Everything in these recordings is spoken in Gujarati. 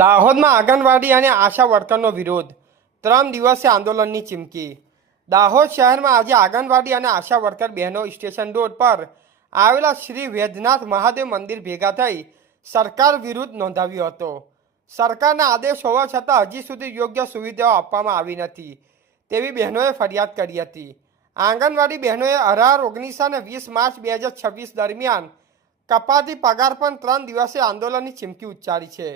દાહોદમાં આંગણવાડી અને આશા વર્કરનો વિરોધ, 3 દિવસીય આંદોલનની ચીમકી। દાહોદ શહેરમાં આજે આંગણવાડી અને આશા વર્કર બહેનો સ્ટેશન રોડ પર આવેલા શ્રી વૈદ્યનાથ મહાદેવ મંદિર ભેગા થઈ સરકાર વિરુદ્ધ નોંધાવ્યો હતો। સરકારના આદેશ હોવા છતાં હજી સુધી યોગ્ય સુવિધાઓ આપવામાં આવી નથી તેવી બહેનોએ ફરિયાદ કરી હતી। આંગણવાડી બહેનોએ 18, 19 અને 20 માર્ચ 2026 દરમિયાન કપાતી પગાર પણ 3 દિવસીય આંદોલનની ચીમકી ઉચ્ચારી છે।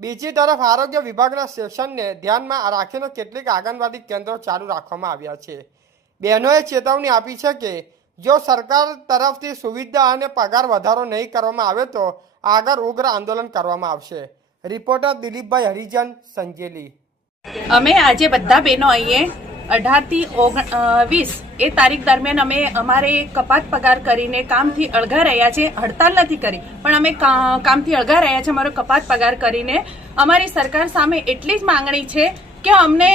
બીજી તરફ આરોગ્ય વિભાગના સેશનને ધ્યાનમાં રાખીને કેટલીક આંગણવાડી કેન્દ્રો ચાલુ રાખવામાં આવ્યા છે। બહેનોએ ચેતવણી આપી છે કે જો સરકાર તરફથી સુવિધા અને પગાર વધારો નહીં કરવામાં આવે તો આગળ ઉગ્ર આંદોલન કરવામાં આવશે। રિપોર્ટર દિલીપભાઈ હરિજન, સંજેલી। અમે આજે બધા બહેનો અહીંયા 18 થી 20 એ તારીખ દરમિયાન અમે અમારે કપાત પગાર કરીને કામથી અળગા રહ્યા છે। હડતાલ નથી કરી પણ અમે કામથી અળગા રહ્યા છે। અમારો કપાત પગાર કરીને અમારી સરકાર સામે એટલી જ માંગણી છે કે અમને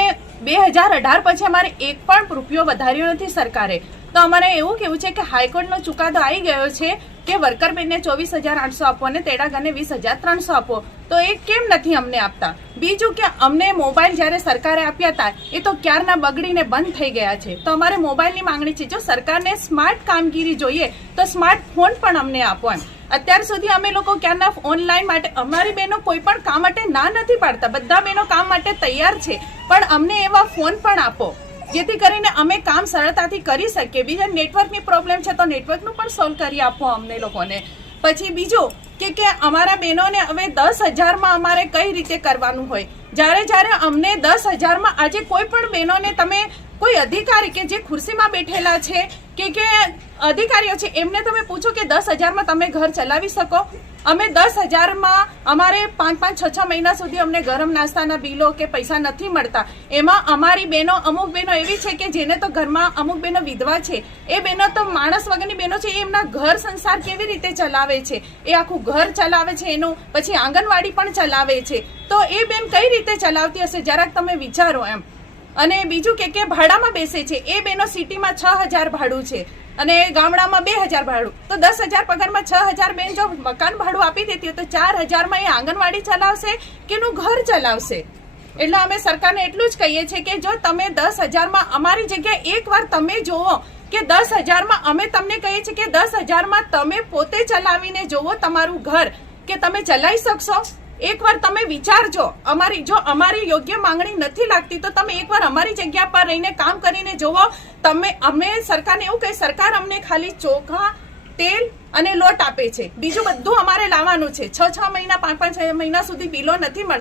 2018 પછી અમારે એક પણ રૂપિયો વધાર્યો નથી સરકારે। તો અમારે એવું કેવું છે કે હાઈકોર્ટનો ચુકાદો આવી ગયો છે કે વર્કર બેનને 24,800 આપો અને તેડાગરને 20,300 આપો, તો એ કેમ નથી અમને આપતા? બીજું કે અમને મોબાઈલ જ્યારે સરકારે આપ્યા હતા એ તો ક્યારના બગડીને બંધ થઈ ગયા છે। તો અમારે મોબાઈલની માંગણી છે, જો સરકારને સ્માર્ટ કામગીરી જોઈએ તો સ્માર્ટ ફોન પણ અમને આપો એમ। અત્યાર સુધી અમે લોકો ક્યારના ઓનલાઈન માટે અમારી બહેનો કોઈ પણ કામ માટે ના નથી પાડતા, બધા બહેનો કામ માટે તૈયાર છે, પણ અમને એવા ફોન પણ આપો જેથી કરીને અમે કામ સરળતાથી કરી શકીએ। બીજા નેટવર્કની પ્રોબ્લેમ છે તો નેટવર્કનું પણ સોલ્વ કરી આપો અમને લોકોને। પછી બીજું કે અમારા બહેનોને હવે 10,000માં અમારે કઈ રીતે કરવાનું હોય, જ્યારે અમને 10,000માં આજે કોઈ પણ બહેનોને તમે કોઈ અધિકારી કે જે ખુરશીમાં બેઠેલા છે કે અધિકારીઓ છે એમને તમે પૂછો કે 10,000માં તમે ઘર ચલાવી શકો? અમે 10,000માં અમારે 5-6 મહિના સુધી અમને ગરમ નાસ્તાના બિલો કે પૈસા નથી મળતા। એમાં અમારી બહેનો અમુક બહેનો એવી છે કે જેને તો ઘરમાં અમુક બહેનો વિધવા છે, એ બહેનો તો માણસ વગરની બહેનો છે, એ એમના ઘર સંસાર કેવી રીતે ચલાવે છે? એ આખું ઘર ચલાવે છે, એનું પછી આંગણવાડી પણ ચલાવે છે, તો એ બેન કઈ રીતે ચલાવતી હશે જરાક તમે વિચારો એમ। અને બીજું કે ભાડામાં બેસે છે, એ બહેનો સિટીમાં 6,000 ભાડું છે અને ગામડામાં 2,000 ભાડું, તો 10,000 પગારમાં 6,000 બેન જો મકાન ભાડું આપી દેતી હોય તો 4,000માં એ આંગણવાડી ચલાવશે કે એનું ઘર ચલાવશે? એટલે અમે સરકારને એટલું જ કહીએ છીએ કે જો તમે 10,000માં અમારી જગ્યાએ એકવાર તમે જોવો કે 10,000માં અમે તમને કહીએ છીએ કે 10,000માં તમે પોતે ચલાવીને જોવો તમારું ઘર કે તમે ચલાવી શકશો? એકવાર તમે વિચારજો। જો અમારી યોગ્ય માંગણી નથી લાગતી તો તમે એકવાર અમારી જગ્યા પર રહીને કામ કરીને જોવો। અમે સરકારને એવું કહે, સરકાર અમને ખાલી ચોખા, તેલ અને લોટ આપે છે, બીજું બધું અમારે લાવવાનું છે। 6 મહિના 5 મહિના સુધી બિલો નથી મળતા।